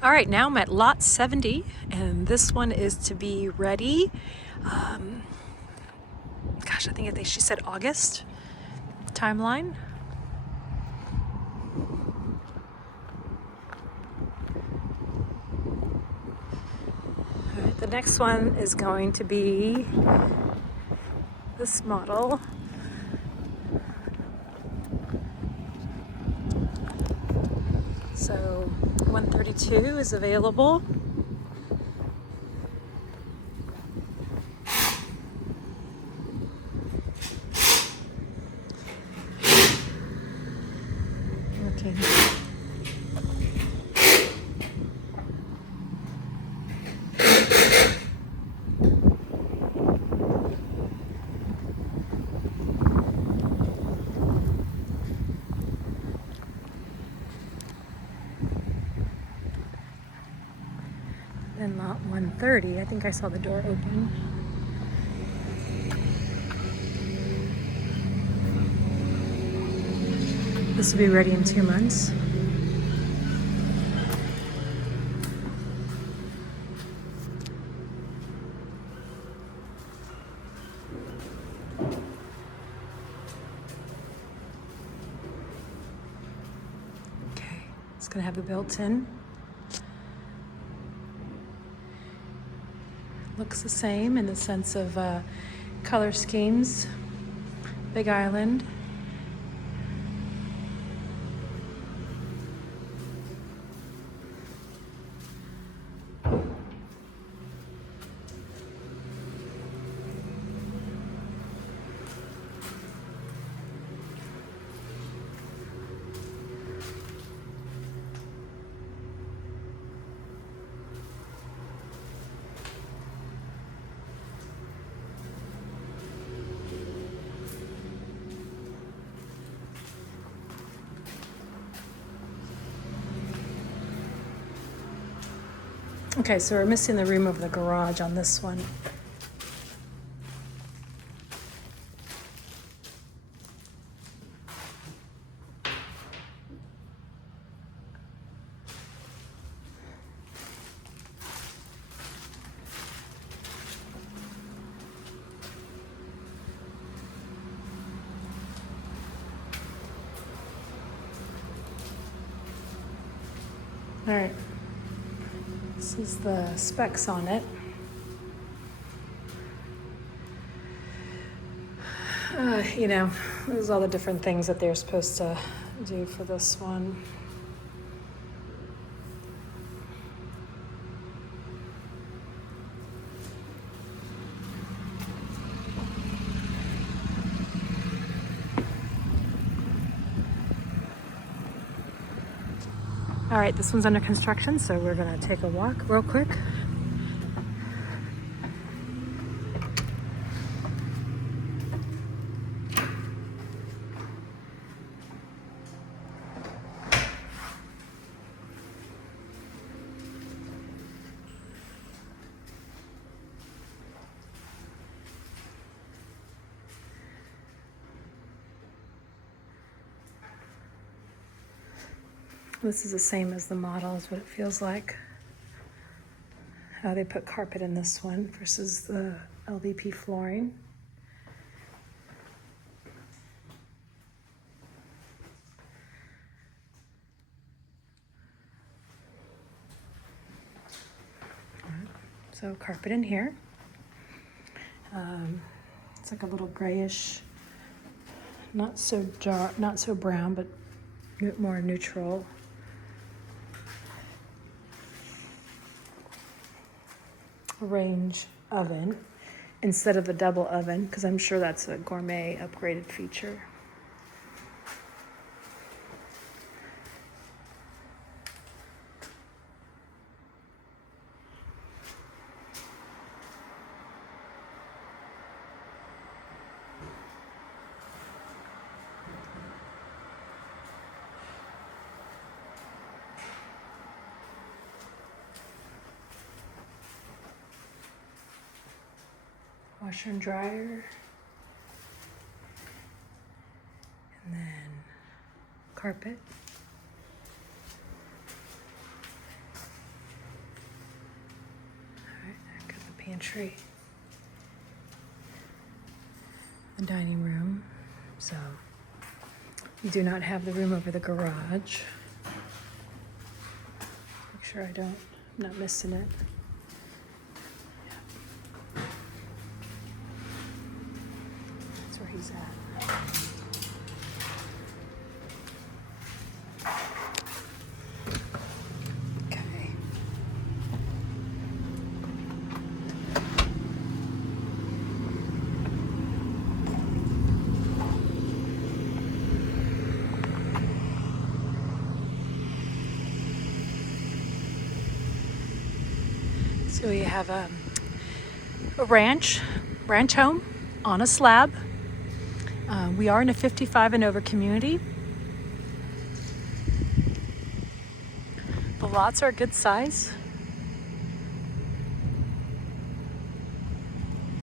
All right, now I'm at lot 70, and this one is to be ready. Gosh, I think she said August timeline. All right, the next one is going to be this model. So 132 is available. Okay. Then lot 130, I think I saw the door open. This will be ready in 2 months. Okay, it's gonna have a built-in. Looks the same in the sense of color schemes. Big Island. Okay, so we're missing the room of the garage on this one. All right, this is the specs on it. There's all the different things that they're supposed to do for this one. All right, this one's under construction, so we're gonna take a walk real quick. This is the same as the model, is what it feels like. How they put carpet in this one versus the LVP flooring. So carpet in here. It's like a little grayish, not so dark, not so brown, but more neutral. Range oven instead of a double oven, because I'm sure that's a gourmet upgraded feature. Washer and dryer, and then carpet. pantry, the dining room. So you do not have the room over the garage. Make sure I'm not missing it. Yeah. That's where he's at. Okay. So we have a ranch home on a slab. We are in a 55 and over community. The lots are a good size.